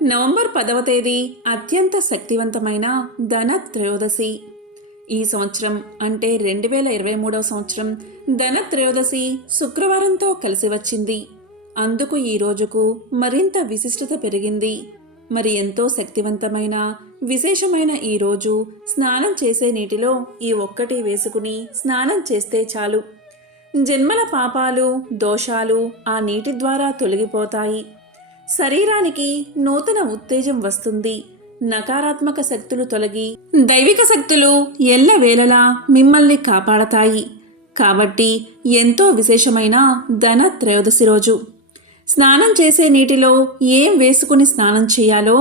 November 10వ తేదీ అత్యంత శక్తివంతమైన ధన త్రయోదశి. ఈ సంవత్సరం అంటే 2023వ సంవత్సరం ధన త్రయోదశి శుక్రవారంతో కలిసి వచ్చింది. అందుకు ఈ రోజుకు మరింత విశిష్టత పెరిగింది. మరి ఎంతో శక్తివంతమైన విశేషమైన ఈ రోజు స్నానం చేసే నీటిలో ఈ ఒక్కటి వేసుకుని స్నానం చేస్తే చాలు. జన్మల పాపాలు దోషాలు ఆ నీటి ద్వారా తొలగిపోతాయి. శరీరానికి నూతన ఉత్తేజం వస్తుంది. నకారాత్మక శక్తులు తొలగి దైవిక శక్తులు ఎల్లవేళలా మిమ్మల్ని కాపాడతాయి. కాబట్టి ఎంతో విశేషమైన ధన త్రయోదశి రోజు స్నానం చేసే నీటిలో ఏం వేసుకుని స్నానం చేయాలో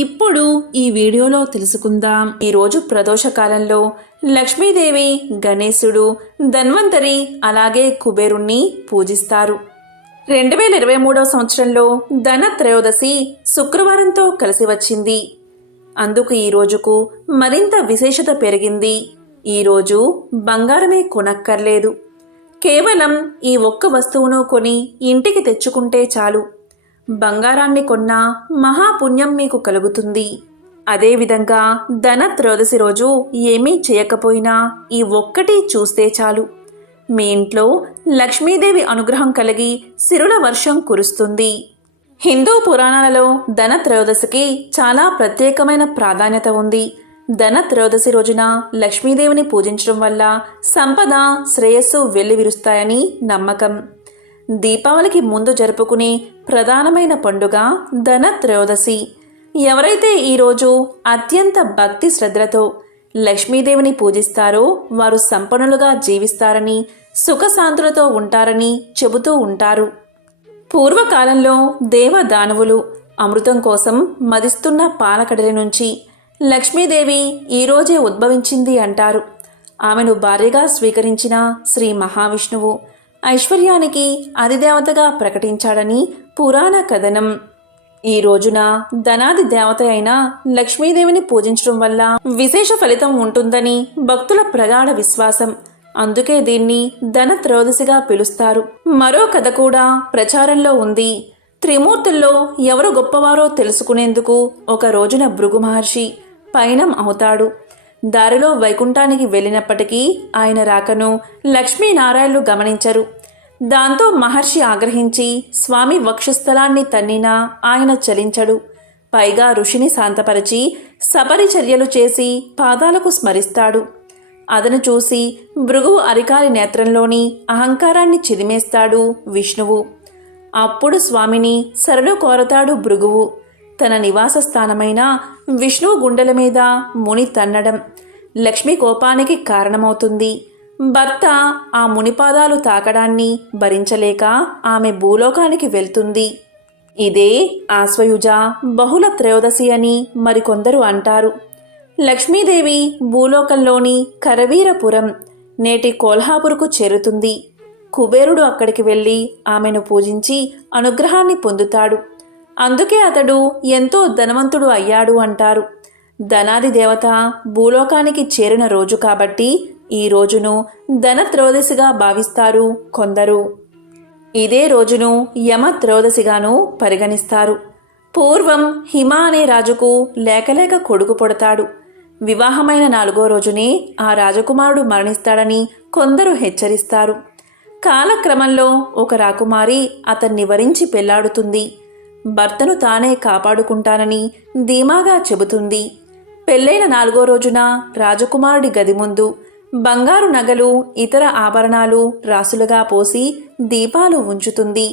ఇప్పుడు ఈ వీడియోలో తెలుసుకుందాం. ఈరోజు ప్రదోష కాలంలో లక్ష్మీదేవి, గణేశుడు, ధన్వంతరి అలాగే కుబేరుణ్ణి పూజిస్తారు. 2023వ సంవత్సరంలో ధన త్రయోదశి శుక్రవారంతో కలిసి వచ్చింది. అందుకు ఈ రోజుకు మరింత విశేషత పెరిగింది. ఈరోజు బంగారమే కొనక్కర్లేదు. కేవలం ఈ ఒక్క వస్తువును కొని ఇంటికి తెచ్చుకుంటే చాలు. బంగారాన్ని కొన్నా మహాపుణ్యం మీకు కలుగుతుంది. అదేవిధంగా ధన త్రయోదశి రోజు ఏమీ చేయకపోయినా ఈ ఒక్కటి చూస్తే చాలు. మీ ఇంట్లో లక్ష్మీదేవి అనుగ్రహం కలిగి సిరుల వర్షం కురుస్తుంది. హిందూ పురాణాలలో ధన త్రయోదశికి చాలా ప్రత్యేకమైన ప్రాధాన్యత ఉంది. ధన త్రయోదశి రోజున లక్ష్మీదేవిని పూజించడం వల్ల సంపద, శ్రేయస్సు వెల్లివిరుస్తాయని నమ్మకం. దీపావళికి ముందు జరుపుకునే ప్రధానమైన పండుగ ధన త్రయోదశి. ఎవరైతే ఈరోజు అత్యంత భక్తి శ్రద్ధలతో లక్ష్మీదేవిని పూజిస్తారో వారు సంపన్నులుగా జీవిస్తారని, సుఖశాంతులతో ఉంటారని చెబుతూ ఉంటారు. పూర్వకాలంలో దేవదానవులు అమృతం కోసం మదిస్తున్న పాలకడలి నుంచి లక్ష్మీదేవి ఈరోజే ఉద్భవించింది అంటారు. ఆమెను భార్యగా స్వీకరించిన శ్రీ మహావిష్ణువు ఐశ్వర్యానికి అధిదేవతగా ప్రకటించాడని పురాణ కథనం. ఈ రోజున ధనాది దేవత అయిన లక్ష్మీదేవిని పూజించడం వల్ల విశేష ఫలితం ఉంటుందని భక్తుల ప్రగాఢ విశ్వాసం. అందుకే దీన్ని ధన త్రయోదశిగా పిలుస్తారు. మరో కథ కూడా ప్రచారంలో ఉంది. త్రిమూర్తుల్లో ఎవరు గొప్పవారో తెలుసుకునేందుకు ఒక రోజున భృగు మహర్షి పయనం అవుతాడు. దారిలో వైకుంఠానికి వెళ్ళినప్పటికీ ఆయన రాకను లక్ష్మీనారాయణులు గమనించరు. దాంతో మహర్షి ఆగ్రహించి స్వామి వక్షస్థలాన్ని తన్నినా ఆయన చలించడు. పైగా ఋషిని శాంతపరిచి సపరిచర్యలు చేసి పాదాలకు స్మరిస్తాడు. అదను చూసి భృగువు అరికాలి నేత్రంలోని అహంకారాన్ని చిదిమేస్తాడు విష్ణువు. అప్పుడు స్వామిని శరణు కోరతాడు భృగువు. తన నివాస స్థానమైన విష్ణువు గుండెల మీద ముని తన్నడం లక్ష్మీ కోపానికి కారణమవుతుంది. భర్త ఆ మునిపాదాలు తాకడాన్ని భరించలేక ఆమె భూలోకానికి వెళ్తుంది. ఇదే ఆశ్వయుజ బహుళ త్రయోదశి అని మరికొందరు అంటారు. లక్ష్మీదేవి భూలోకంలోని కరవీరపురం నేటి కోల్హాపూర్కు చేరుతుంది. కుబేరుడు అక్కడికి వెళ్ళి ఆమెను పూజించి అనుగ్రహాన్ని పొందుతాడు. అందుకే అతడు ఎంతో ధనవంతుడు అయ్యాడు అంటారు. ధనాది దేవత భూలోకానికి చేరిన రోజు కాబట్టి ఈ రోజును ధన త్రయోదశిగా భావిస్తారు కొందరు. ఇదే రోజును యమ త్రయోదశిగాను పరిగణిస్తారు. పూర్వం హిమ అనే రాజుకు లేకలేక కొడుకు పుడతాడు. వివాహమైన 4వ రోజునే ఆ రాజకుమారుడు మరణిస్తాడని కొందరు హెచ్చరిస్తారు. కాలక్రమంలో ఒక రాకుమారి అతన్ని వరించి పెళ్లాడుతుంది. భర్తను తానే కాపాడుకుంటానని ధీమాగా చెబుతుంది. పెళ్ళైన 4వ రోజున రాజకుమారుడి గది ముందు బంగారు నగలు, ఇతర ఆభరణాలు రాసులుగా పోసి దీపాలు ఉంచుతుంది.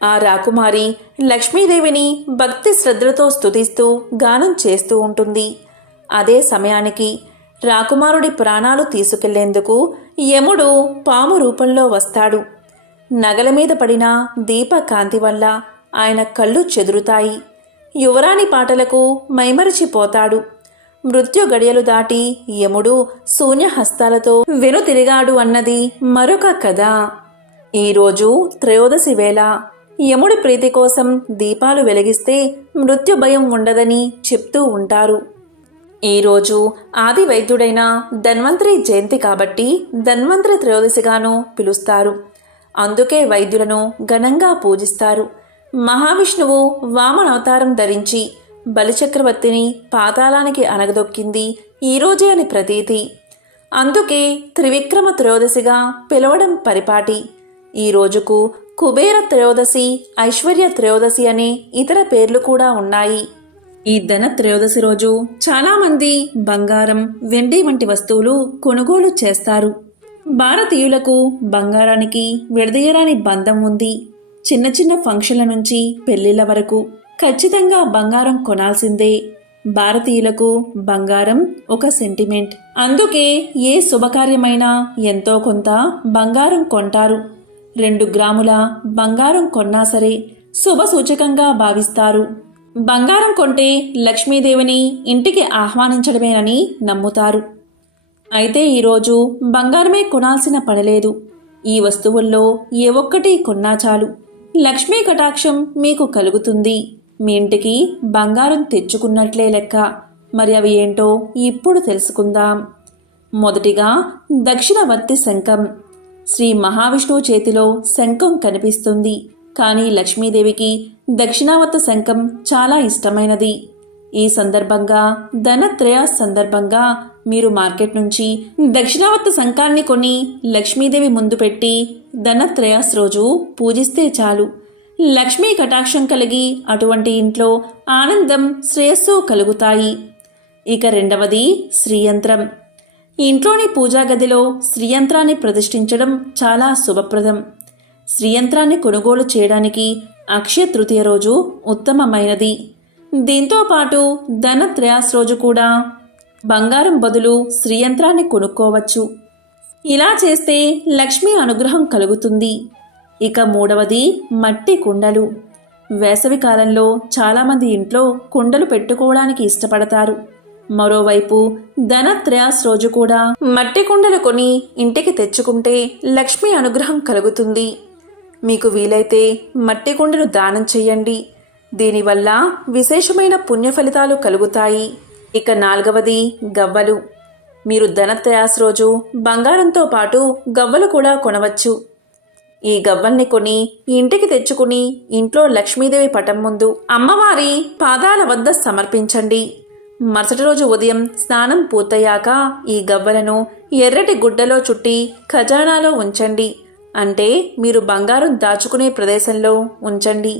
ఆ రాకుమారి లక్ష్మీదేవిని భక్తి శ్రద్ధలతో స్తుతిస్తూ గానం చేస్తూ ఉంటుంది. అదే సమయానికి రాకుమారుడి ప్రాణాలు తీసుకెళ్లేందుకు యముడు పాము రూపంలో వస్తాడు. నగల మీద పడిన దీప కాంతి వల్ల ఆయన కళ్ళు చెదురుతాయి. యువరాణి పాటలకు మైమరిచిపోతాడు. మృత్యు గడియలు దాటి యముడు శూన్యహస్తాలతో వెనుతిరిగాడు అన్నది మరొక కథ. ఈరోజు త్రయోదశి వేళ యముడి ప్రీతి కోసం దీపాలు వెలిగిస్తే మృత్యు భయం ఉండదని చెప్తూ ఉంటారు. ఈరోజు ఆది వైద్యుడైన ధన్వంతరి జయంతి కాబట్టి ధన్వంతరి త్రయోదశిగాను పిలుస్తారు. అందుకే వైద్యులను ఘనంగా పూజిస్తారు. మహావిష్ణువు వామన అవతారం ధరించి బలిచక్రవర్తిని పాతాళానికి అనగదొక్కింది ఈరోజే అని ప్రతీతి. అందుకే త్రివిక్రమ త్రయోదశిగా పిలవడం పరిపాటి. ఈ రోజుకు కుబేర త్రయోదశి, ఐశ్వర్య త్రయోదశి అనే ఇతర పేర్లు కూడా ఉన్నాయి. ఈ ధన త్రయోదశి రోజు చాలామంది బంగారం, వెండి వంటి వస్తువులు కొనుగోలు చేస్తారు. భారతీయులకు బంగారానికి విడదీయరాని బంధం ఉంది. చిన్న చిన్న ఫంక్షన్ల నుంచి పెళ్లిళ్ల వరకు ఖచ్చితంగా బంగారం కొనాల్సిందే. భారతీయులకు బంగారం ఒక సెంటిమెంట్. అందుకే ఏ శుభకార్యమైనా ఎంతో కొంత బంగారం కొంటారు. 2 గ్రాముల బంగారం కొన్నా సరే శుభ సూచకంగా భావిస్తారు. బంగారం కొంటే లక్ష్మీదేవిని ఇంటికి ఆహ్వానించడమేనని నమ్ముతారు. అయితే ఈరోజు బంగారమే కొనాల్సిన పనిలేదు. ఈ వస్తువుల్లో ఏ ఒక్కటి కొన్నా చాలు లక్ష్మీ కటాక్షం మీకు కలుగుతుంది. మీ ఇంటికి బంగారం తెచ్చుకున్నట్లే లెక్క. మరి అవి ఏంటో ఇప్పుడు తెలుసుకుందాం. మొదటిగా దక్షిణవర్తి శంఖం. శ్రీ మహావిష్ణువు చేతిలో శంఖం కనిపిస్తుంది. కానీ లక్ష్మీదేవికి దక్షిణావర్త శంఖం చాలా ఇష్టమైనది. ఈ సందర్భంగా ధనత్రయాస్ సందర్భంగా మీరు మార్కెట్ నుంచి దక్షిణావర్త శంఖాన్ని కొని లక్ష్మీదేవి ముందు పెట్టి ధనత్రయాస్ రోజు పూజిస్తే చాలు లక్ష్మీ కటాక్షం కలిగి అటువంటి ఇంట్లో ఆనందం, శ్రేయస్సు కలుగుతాయి. ఇక రెండవది శ్రీయంత్రం. ఇంట్లోని పూజా గదిలో శ్రీయంత్రాన్ని ప్రతిష్ఠించడం చాలా శుభప్రదం. శ్రీయంత్రాన్ని కొనుగోలు చేయడానికి అక్షయ తృతీయ రోజు ఉత్తమమైనది. దీంతో పాటు ధనత్రయాస్ రోజు కూడా బంగారం బదులు శ్రీయంత్రాన్ని కొనుక్కోవచ్చు. ఇలా చేస్తే లక్ష్మీ అనుగ్రహం కలుగుతుంది. ఇక మూడవది మట్టి కుండలు. వేసవి కాలంలో చాలామంది ఇంట్లో కుండలు పెట్టుకోవడానికి ఇష్టపడతారు. మరోవైపు ధనత్రయాస్ రోజు కూడా మట్టి కుండలు కొని ఇంటికి తెచ్చుకుంటే లక్ష్మీ అనుగ్రహం కలుగుతుంది. మీకు వీలైతే మట్టి కుండలు దానం చెయ్యండి. దీనివల్ల విశేషమైన పుణ్య ఫలితాలు కలుగుతాయి. ఇక నాలుగవది గవ్వలు. మీరు ధనత్రయాస్ రోజు బంగారంతో పాటు గవ్వలు కూడా కొనవచ్చు. ఈ గవ్వల్ని కొని ఇంటికి తెచ్చుకుని ఇంట్లో లక్ష్మీదేవి పటం ముందు అమ్మవారి పాదాల వద్ద సమర్పించండి. మరుసటి రోజు ఉదయం స్నానం పూర్తయ్యాక ఈ గవ్వలను ఎర్రటి గుడ్డలో చుట్టి ఖజానాలో ఉంచండి. అంటే మీరు బంగారం దాచుకునే ప్రదేశంలో ఉంచండి.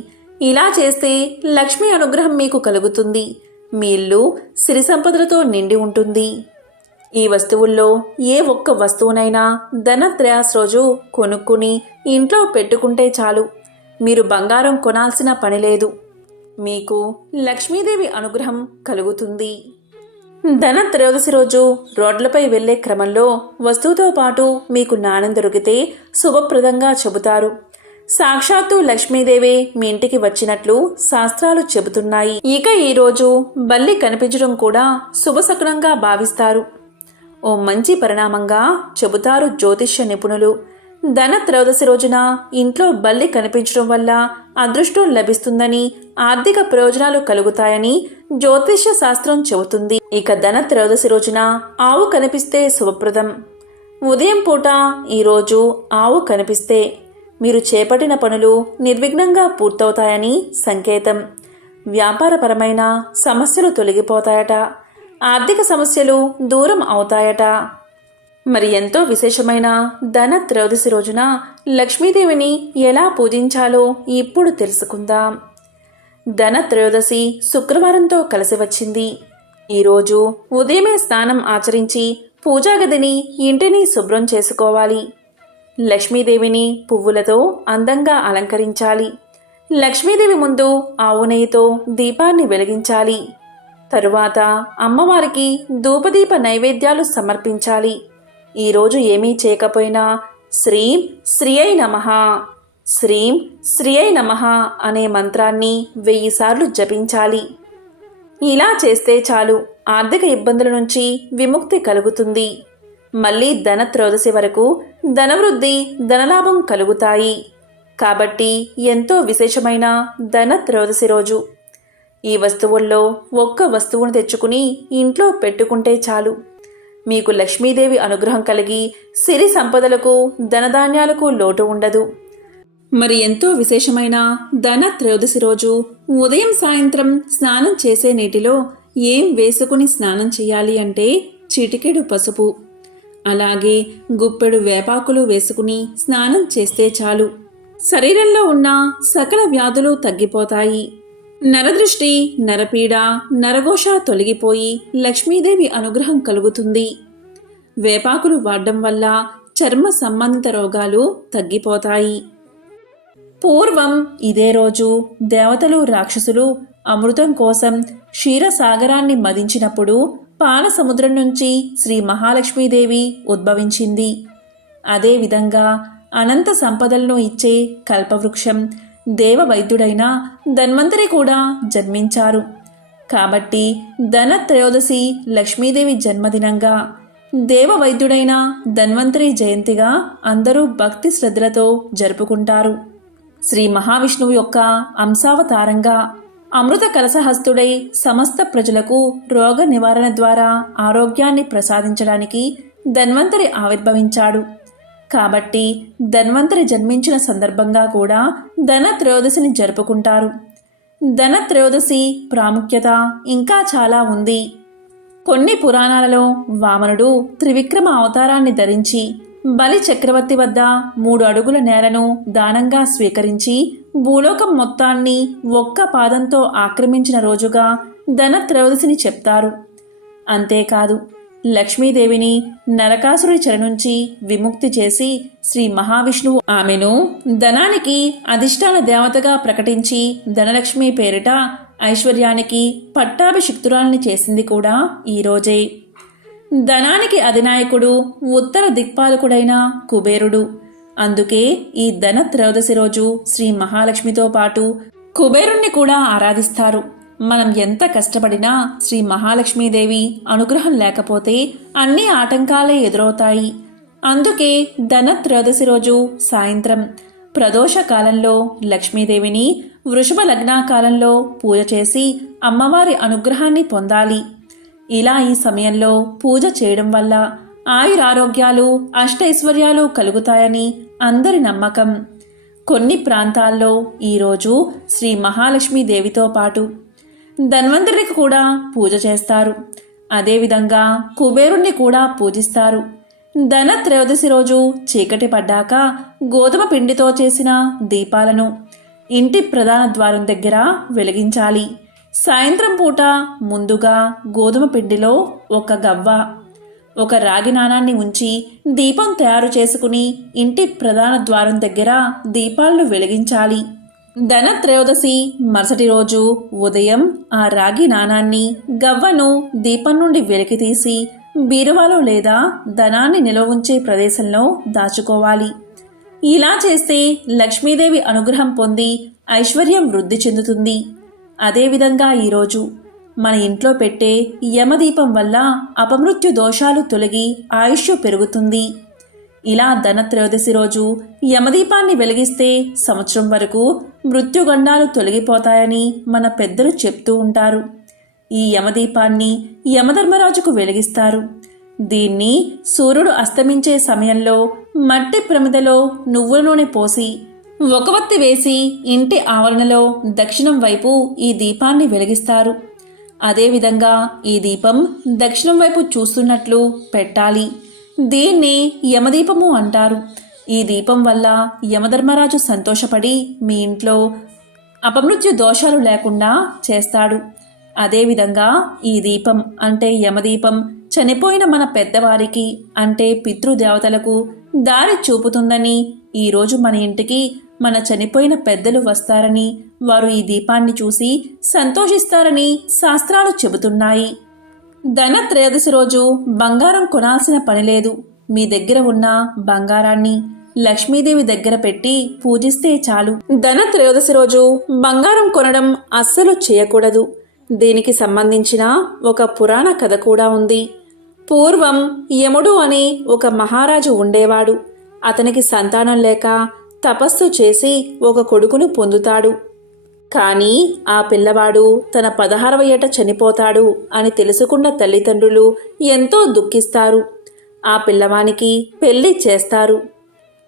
ఇలా చేస్తే లక్ష్మీ అనుగ్రహం మీకు కలుగుతుంది. మీ ఇల్లు సిరి సంపదలతో నిండి ఉంటుంది. ఈ వస్తువుల్లో ఏ ఒక్క వస్తువునైనా ధనత్రయాస్ రోజు కొనుక్కుని ఇంట్లో పెట్టుకుంటే చాలు. మీరు బంగారం కొనాల్సిన పని లేదు. మీకు లక్ష్మీదేవి అనుగ్రహం కలుగుతుంది. ధనత్రయోదశి రోజు రోడ్లపై వెళ్లే క్రమంలో వస్తువుతో పాటు మీకు నాణెం దొరికితే శుభప్రదంగా చెబుతారు. సాక్షాత్తు లక్ష్మీదేవి మీ ఇంటికి వచ్చినట్లు శాస్త్రాలు చెబుతున్నాయి. ఇక ఈరోజు బల్లి కనిపించడం కూడా శుభశకునంగా భావిస్తారు. ఓ మంచి పరిణామంగా చెబుతారు జ్యోతిష్య నిపుణులు. ధనత్రయోదశి రోజున ఇంట్లో బల్లి కనిపించడం వల్ల అదృష్టం లభిస్తుందని, ఆర్థిక ప్రయోజనాలు కలుగుతాయని జ్యోతిష్య శాస్త్రం చెబుతుంది. ఇక ధనత్రయోదశి రోజున ఆవు కనిపిస్తే శుభప్రదం. ఉదయం పూట ఈరోజు ఆవు కనిపిస్తే మీరు చేపట్టిన పనులు నిర్విఘ్నంగా పూర్తవుతాయని సంకేతం. వ్యాపారపరమైన సమస్యలు తొలగిపోతాయట. ఆర్థిక సమస్యలు దూరం అవుతాయట. మరి ఎంతో విశేషమైన ధనత్రయోదశి రోజున లక్ష్మీదేవిని ఎలా పూజించాలో ఇప్పుడు తెలుసుకుందాం. ధనత్రయోదశి శుక్రవారంతో కలిసి వచ్చింది. ఈరోజు ఉదయమే స్నానం ఆచరించి పూజా గదిని, ఇంటిని శుభ్రం చేసుకోవాలి. లక్ష్మీదేవిని పువ్వులతో అందంగా అలంకరించాలి. లక్ష్మీదేవి ముందు ఆవు నెయ్యితో దీపాన్ని వెలిగించాలి. తరువాత అమ్మవారికి ధూపదీప నైవేద్యాలు సమర్పించాలి. ఈరోజు ఏమీ చేయకపోయినా శ్రీం శ్రీయై నమః, శ్రీం శ్రీయై నమః అనే మంత్రాన్ని 1000 సార్లు జపించాలి. ఇలా చేస్తే చాలు ఆర్థిక ఇబ్బందుల నుంచి విముక్తి కలుగుతుంది. మళ్ళీ ధనత్రయోదశి వరకు ధనవృద్ధి, ధనలాభం కలుగుతాయి. కాబట్టి ఎంతో విశేషమైన ధనత్రయోదశి రోజు ఈ వస్తువుల్లో ఒక్క వస్తువును తెచ్చుకుని ఇంట్లో పెట్టుకుంటే చాలు మీకు లక్ష్మీదేవి అనుగ్రహం కలిగి సిరి సంపదలకు, ధనధాన్యాలకు లోటు ఉండదు. మరి ఎంతో విశేషమైన ధన త్రయోదశి రోజు ఉదయం సాయంత్రం స్నానం చేసే నీటిలో ఏం వేసుకుని స్నానం చేయాలి అంటే చిటికెడు పసుపు, అలాగే గుప్పెడు వేపాకులు వేసుకుని స్నానం చేస్తే చాలు. శరీరంలో ఉన్న సకల వ్యాధులు తగ్గిపోతాయి. నరదృష్టి, నరపీడ, నరఘోష తొలగిపోయి లక్ష్మీదేవి అనుగ్రహం కలుగుతుంది. వేపాకులు వాడడం వల్ల చర్మ సంబంధిత రోగాలు తగ్గిపోతాయి. పూర్వం ఇదే రోజు దేవతలు, రాక్షసులు అమృతం కోసం క్షీరసాగరాన్ని మదించినప్పుడు పాల సముద్రం నుంచి శ్రీ మహాలక్ష్మీదేవి ఉద్భవించింది. అదేవిధంగా అనంత సంపదలను ఇచ్చే కల్పవృక్షం దేవవైద్యుడైన ధన్వంతరి కూడా జన్మించారు. కాబట్టి ధన త్రయోదశి లక్ష్మీదేవి జన్మదినంగా, దేవవైద్యుడైన ధన్వంతరి జయంతిగా అందరూ భక్తి శ్రద్ధలతో జరుపుకుంటారు. శ్రీ మహావిష్ణువు యొక్క అంశావతారంగా అమృత కలశహస్తుడై సమస్త ప్రజలకు రోగ నివారణ ద్వారా ఆరోగ్యాన్ని ప్రసాదించడానికి ధన్వంతరి ఆవిర్భవించాడు. కాబట్టి ధన్వంతరి జన్మించిన సందర్భంగా కూడా ధన త్రయోదశిని జరుపుకుంటారు. ధన త్రయోదశి ప్రాముఖ్యత ఇంకా చాలా ఉంది. కొన్ని పురాణాలలో వామనుడు త్రివిక్రమ అవతారాన్ని ధరించి బలి చక్రవర్తి వద్ద 3 అడుగుల నేలను దానంగా స్వీకరించి భూలోకం మొత్తాన్ని ఒక్క పాదంతో ఆక్రమించిన రోజుగా ధన త్రయోదశిని చెప్తారు. అంతేకాదు, లక్ష్మీదేవిని నరకాసురుడి చెర నుంచి విముక్తి చేసి శ్రీ మహావిష్ణువు ఆమెను ధనానికి అధిష్టాన దేవతగా ప్రకటించి ధనలక్ష్మి పేరిట ఐశ్వర్యానికి పట్టాభిషిక్తురాల్ని చేసింది కూడా ఈరోజే. ధనానికి అధినాయకుడు ఉత్తర దిక్పాలకుడైన కుబేరుడు. అందుకే ఈ ధన త్రయోదశి రోజు శ్రీ మహాలక్ష్మితో పాటు కుబేరుణ్ణి కూడా ఆరాధిస్తారు. మనం ఎంత కష్టపడినా శ్రీ మహాలక్ష్మీదేవి అనుగ్రహం లేకపోతే అన్ని ఆటంకాలే ఎదురవుతాయి. అందుకే ధన త్రయోదశి రోజు సాయంత్రం ప్రదోష కాలంలో లక్ష్మీదేవిని వృషభ లగ్నాకాలంలో పూజ చేసి అమ్మవారి అనుగ్రహాన్ని పొందాలి. ఇలా ఈ సమయంలో పూజ చేయడం వల్ల ఆయురారోగ్యాలు, అష్టైశ్వర్యాలు కలుగుతాయని అందరి నమ్మకం. కొన్ని ప్రాంతాల్లో ఈరోజు శ్రీ మహాలక్ష్మీదేవితో పాటు ధన్వంతరికి కూడా పూజ చేస్తారు. అదేవిధంగా కుబేరుణ్ణి కూడా పూజిస్తారు. ధన త్రయోదశి రోజు చీకటి పడ్డాక గోధుమ పిండితో చేసిన దీపాలను ఇంటి ప్రధాన ద్వారం దగ్గర వెలిగించాలి. సాయంత్రం పూట ముందుగా గోధుమ పిండిలో ఒక గవ్వ, ఒక రాగి నాణాన్ని ఉంచి దీపం తయారు చేసుకుని ఇంటి ప్రధాన ద్వారం దగ్గర దీపాలను వెలిగించాలి. ధన త్రయోదశి మరుసటి రోజు ఉదయం ఆ రాగి నాణాన్ని, గవ్వను దీపం నుండి వెలికితీసి బీరువాలో లేదా ధనాన్ని నిల్వ ఉంచే ప్రదేశంలో దాచుకోవాలి. ఇలా చేస్తే లక్ష్మీదేవి అనుగ్రహం పొంది ఐశ్వర్యం వృద్ధి చెందుతుంది. అదేవిధంగా ఈరోజు మన ఇంట్లో పెట్టే యమదీపం వల్ల అపమృత్యు దోషాలు తొలగి ఆయుష్ పెరుగుతుంది. ఇలా ధన త్రయోదశి రోజు యమదీపాన్ని వెలిగిస్తే సంవత్సరం వరకు మృత్యుగండాలు తొలగిపోతాయని మన పెద్దలు చెప్తూ ఉంటారు. ఈ యమదీపాన్ని యమధర్మరాజుకు వెలిగిస్తారు. దీన్ని సూర్యుడు అస్తమించే సమయంలో మట్టి ప్రమిదలో నువ్వుల నూనె పోసి ఒక వత్తి వేసి ఇంటి ఆవరణలో దక్షిణం వైపు ఈ దీపాన్ని వెలిగిస్తారు. అదేవిధంగా ఈ దీపం దక్షిణం వైపు చూస్తున్నట్లు పెట్టాలి. దీన్ని యమదీపము అంటారు. ఈ దీపం వల్ల యమధర్మరాజు సంతోషపడి మీ ఇంట్లో అపమృత్యు దోషాలు లేకుండా చేస్తాడు. అదేవిధంగా ఈ దీపం అంటే యమదీపం చనిపోయిన మన పెద్దవారికి అంటే పితృదేవతలకు దారి చూపుతుందని, ఈరోజు మన ఇంటికి మన చనిపోయిన పెద్దలు వస్తారని, వారు ఈ దీపాన్ని చూసి సంతోషిస్తారని శాస్త్రాలు చెబుతున్నాయి. ధన త్రయోదశి రోజు బంగారం కొనాల్సిన పని లేదు. మీ దగ్గర ఉన్న బంగారాన్ని లక్ష్మీదేవి దగ్గర పెట్టి పూజిస్తే చాలు. ధన త్రయోదశి రోజు బంగారం కొనడం అస్సలు చేయకూడదు. దీనికి సంబంధించిన ఒక పురాణ కథ కూడా ఉంది. పూర్వం యముడు అనే ఒక మహారాజు ఉండేవాడు. అతనికి సంతానం లేక తపస్సు చేసి ఒక కొడుకును పొందుతాడు. కానీ ఆ పిల్లవాడు తన 16వ ఏట చనిపోతాడు అని తెలుసుకున్న తల్లిదండ్రులు ఎంతో దుఃఖిస్తారు. ఆ పిల్లవానికి పెళ్లి చేస్తారు.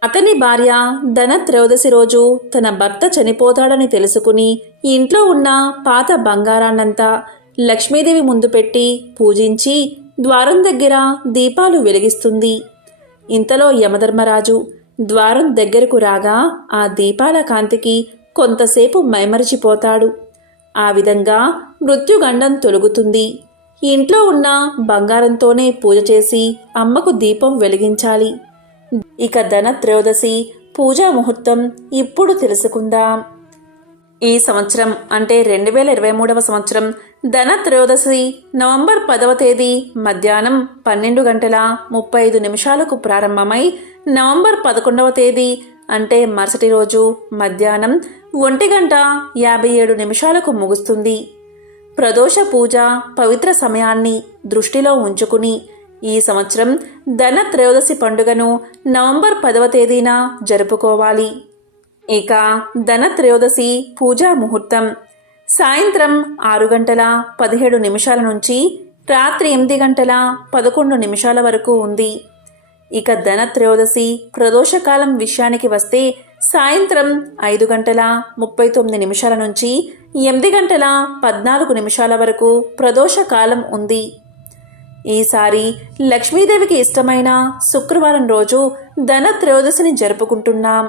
అతని భార్య ధనత్రయోదశి రోజు తన భర్త చనిపోతాడని తెలుసుకుని ఇంట్లో ఉన్న పాత బంగారాన్నంతా లక్ష్మీదేవి ముందు పెట్టి పూజించి ద్వారం దగ్గర దీపాలు వెలిగిస్తుంది. ఇంతలో యమధర్మరాజు ద్వారం దగ్గరకు రాగా ఆ దీపాల కాంతికి కొంతసేపు మైమరిచిపోతాడు. ఆ విధంగా మృత్యుగండం తొలగుతుంది. ఇంట్లో ఉన్న బంగారంతోనే పూజ చేసి అమ్మకు దీపం వెలిగించాలి. ఇక ధనత్రయోదశి పూజా ముహూర్తం ఇప్పుడు తెలుసుకుందాం. ఈ సంవత్సరం అంటే 2023వ సంవత్సరం ధనత్రయోదశి నవంబర్ 10వ తేదీ మధ్యాహ్నం 12:35 ప్రారంభమై నవంబర్ 11వ తేదీ అంటే మరుసటి రోజు మధ్యాహ్నం 1:57 ముగుస్తుంది. ప్రదోష పూజ పవిత్ర సమయాన్ని దృష్టిలో ఉంచుకుని ఈ సంవత్సరం ధనత్రయోదశి పండుగను నవంబర్ 10వ తేదీన జరుపుకోవాలి. ఇక ధనత్రయోదశి పూజా ముహూర్తం సాయంత్రం 6:17 నుంచి రాత్రి 8:11 వరకు ఉంది. ఇక ధనత్రయోదశి ప్రదోషకాలం విషయానికి వస్తే సాయంత్రం 5:39 నుంచి 8:14 వరకు ప్రదోషకాలం ఉంది. ఈసారి లక్ష్మీదేవికి ఇష్టమైన శుక్రవారం రోజు ధనత్రయోదశిని జరుపుకుంటున్నాం.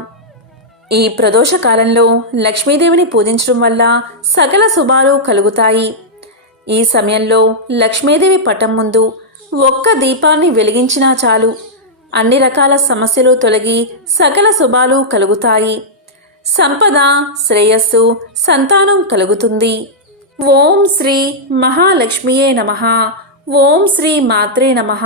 ఈ ప్రదోషకాలంలో లక్ష్మీదేవిని పూజించడం వల్ల సకల శుభాలు కలుగుతాయి. ఈ సమయంలో లక్ష్మీదేవి పటం ముందు ఒక్క దీపాన్ని వెలిగించినా చాలు, అన్ని రకాల సమస్యలు తొలగి సకల శుభాలు కలుగుతాయి. సంపద, శ్రేయస్సు, సంతానం కలుగుతుంది. ఓం శ్రీ మహాలక్ష్మియే నమః. ఓం శ్రీ మాత్రే నమః.